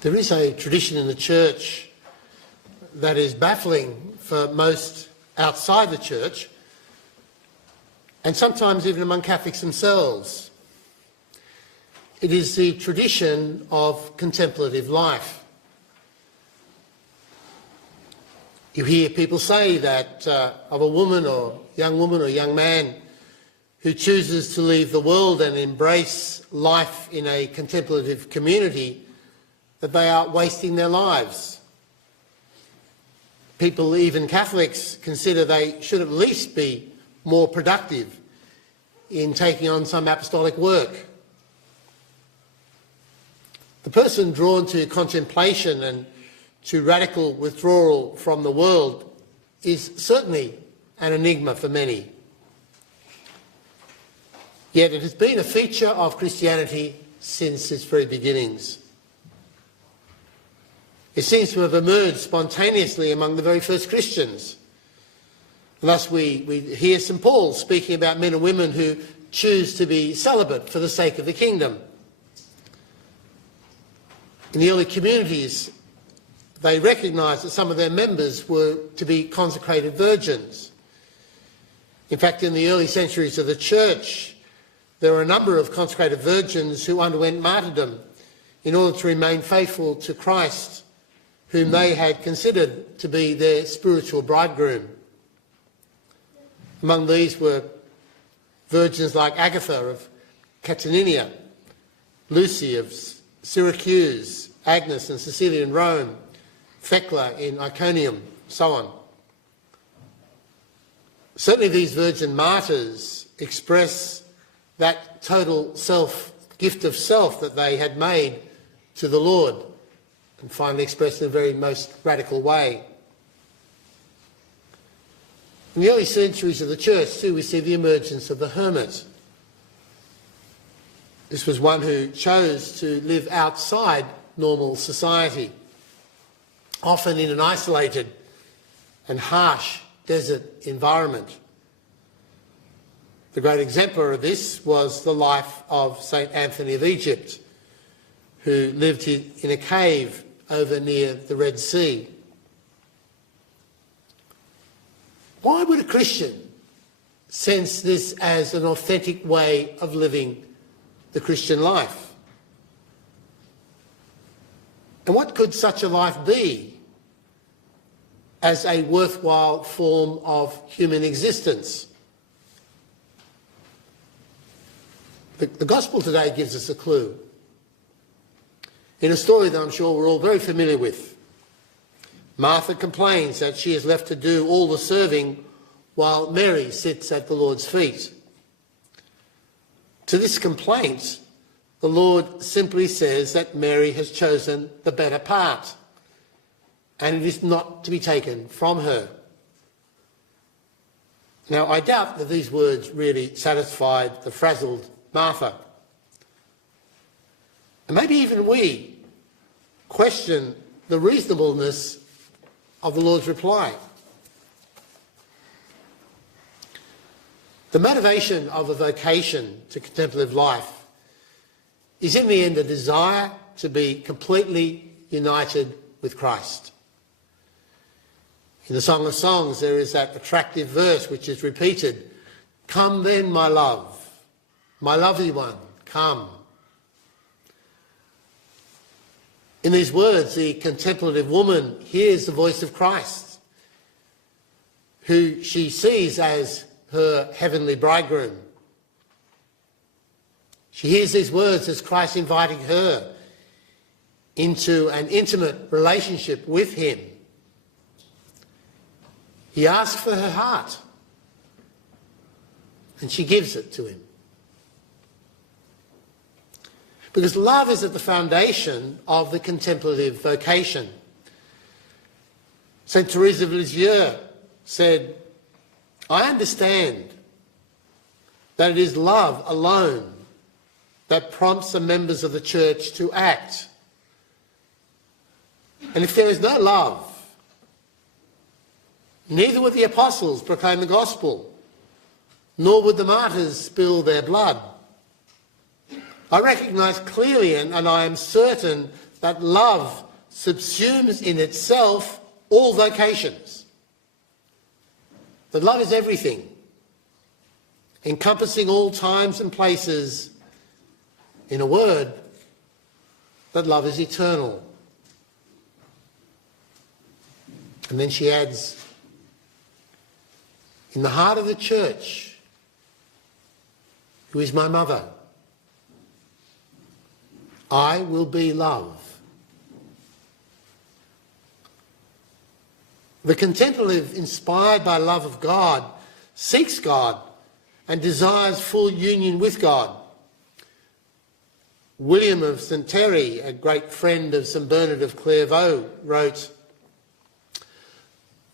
There is a tradition in the church that is baffling for most outside the church, and sometimes even among Catholics themselves. It is the tradition of contemplative life. You hear people say that of a woman or young man who chooses to leave the world and embrace life in a contemplative community, that they are wasting their lives. People, even Catholics, consider they should at least be more productive in taking on some apostolic work. The person drawn to contemplation and to radical withdrawal from the world is certainly an enigma for many. Yet it has been a feature of Christianity since its very beginnings. It seems to have emerged spontaneously among the very first Christians. And thus we hear St. Paul speaking about men and women who choose to be celibate for the sake of the kingdom. In the early communities, they recognised that some of their members were to be consecrated virgins. In fact, in the early centuries of the church, there were a number of consecrated virgins who underwent martyrdom in order to remain faithful to Christ, whom they had considered to be their spiritual bridegroom. Among these were virgins like Agatha of Catania, Lucy of Syracuse, Agnes and Cecilia in Rome, Thecla in Iconium, so on. Certainly these virgin martyrs express that total gift of self that they had made to the Lord, and finally expressed in a very most radical way. In the early centuries of the church, too, we see the emergence of the hermit. This was one who chose to live outside normal society, often in an isolated and harsh desert environment. The great exemplar of this was the life of St. Anthony of Egypt, who lived in a cave over near the Red Sea. Why would a Christian sense this as an authentic way of living the Christian life? And what could such a life be as a worthwhile form of human existence? The Gospel today gives us a clue, in a story that I'm sure we're all very familiar with. Martha complains that she is left to do all the serving while Mary sits at the Lord's feet. To this complaint, the Lord simply says that Mary has chosen the better part, and it is not to be taken from her. Now, I doubt that these words really satisfied the frazzled Martha. And maybe even we question the reasonableness of the Lord's reply. The motivation of a vocation to contemplative life is in the end a desire to be completely united with Christ. In the Song of Songs there is that attractive verse which is repeated, "Come then, my love, my lovely one, come." In these words, the contemplative woman hears the voice of Christ, who she sees as her heavenly bridegroom. She hears these words as Christ inviting her into an intimate relationship with him. He asks for her heart, and she gives it to him. Because love is at the foundation of the contemplative vocation. St. Teresa of Lisieux said, "I understand that it is love alone that prompts the members of the Church to act. And if there is no love, neither would the apostles proclaim the gospel, nor would the martyrs spill their blood. I recognise clearly and I am certain that love subsumes in itself all vocations. That love is everything, encompassing all times and places. In a word, that love is eternal. And then she adds, in the heart of the church, who is my mother, I will be love. The contemplative, inspired by love of God, seeks God and desires full union with God. William of St Terry, a great friend of St Bernard of Clairvaux, wrote,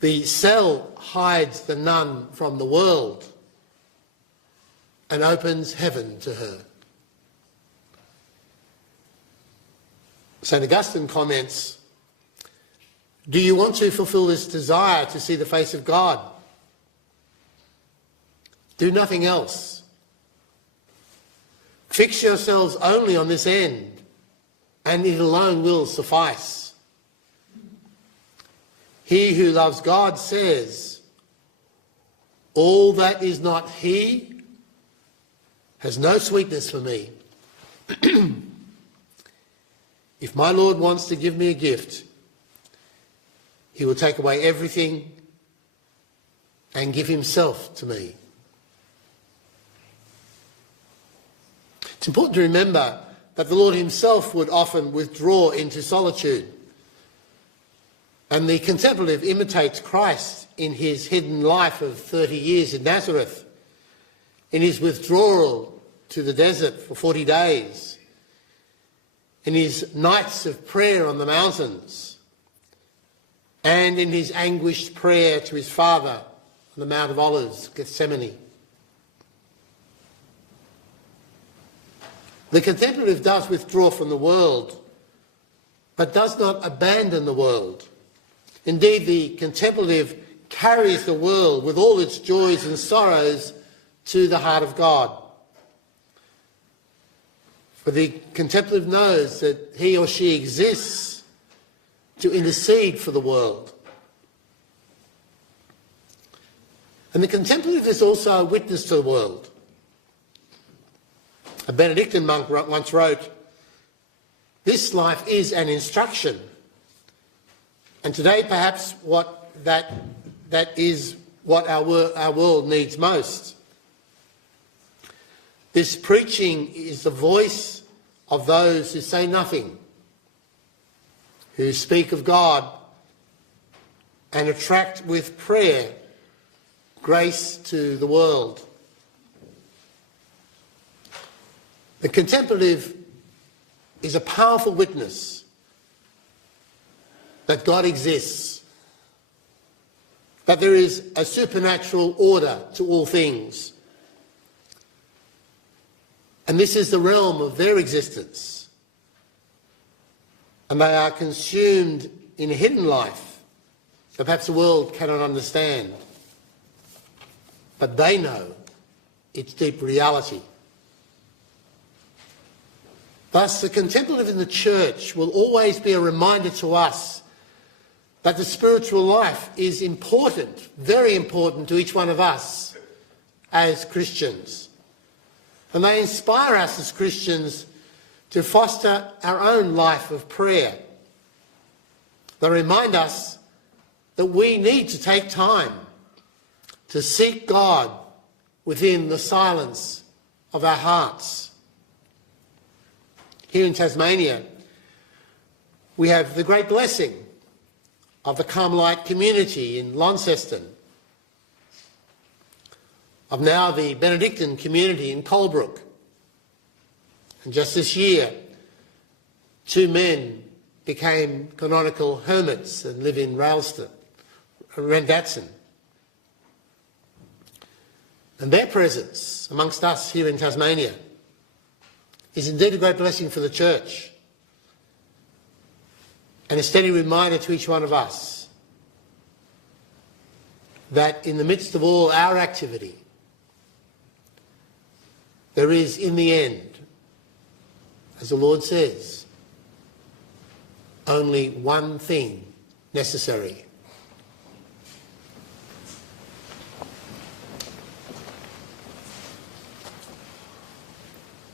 "The cell hides the nun from the world and opens heaven to her." St Augustine comments, "Do you want to fulfil this desire to see the face of God? Do nothing else. Fix yourselves only on this end, and it alone will suffice. He who loves God says, all that is not he has no sweetness for me. If my Lord wants to give me a gift, he will take away everything and give himself to me." It's important to remember that the Lord himself would often withdraw into solitude. And the contemplative imitates Christ in his hidden life of 30 years in Nazareth, in his withdrawal to the desert for 40 days, in his nights of prayer on the mountains, and in his anguished prayer to his Father on the Mount of Olives, Gethsemane. The contemplative does withdraw from the world, but does not abandon the world. Indeed, the contemplative carries the world with all its joys and sorrows to the heart of God. For the contemplative knows that he or she exists to intercede for the world. And the contemplative is also a witness to the world. A Benedictine monk once wrote, "This life is an instruction." And today perhaps that is what our world needs most. This preaching is the voice of those who say nothing, who speak of God and attract with prayer grace to the world. The contemplative is a powerful witness that God exists, that there is a supernatural order to all things. And this is the realm of their existence. And they are consumed in a hidden life that perhaps the world cannot understand. But they know its deep reality. Thus, the contemplative in the church will always be a reminder to us that the spiritual life is important, very important to each one of us as Christians. And they inspire us as Christians to foster our own life of prayer. They remind us that we need to take time to seek God within the silence of our hearts. Here in Tasmania, we have the great blessing of the Carmelite community in Launceston, of now the Benedictine community in Colebrook. And just this year, 2 men became canonical hermits and live in Randatson. And their presence amongst us here in Tasmania is indeed a great blessing for the church, and a steady reminder to each one of us that in the midst of all our activity, there is, in the end, as the Lord says, only one thing necessary.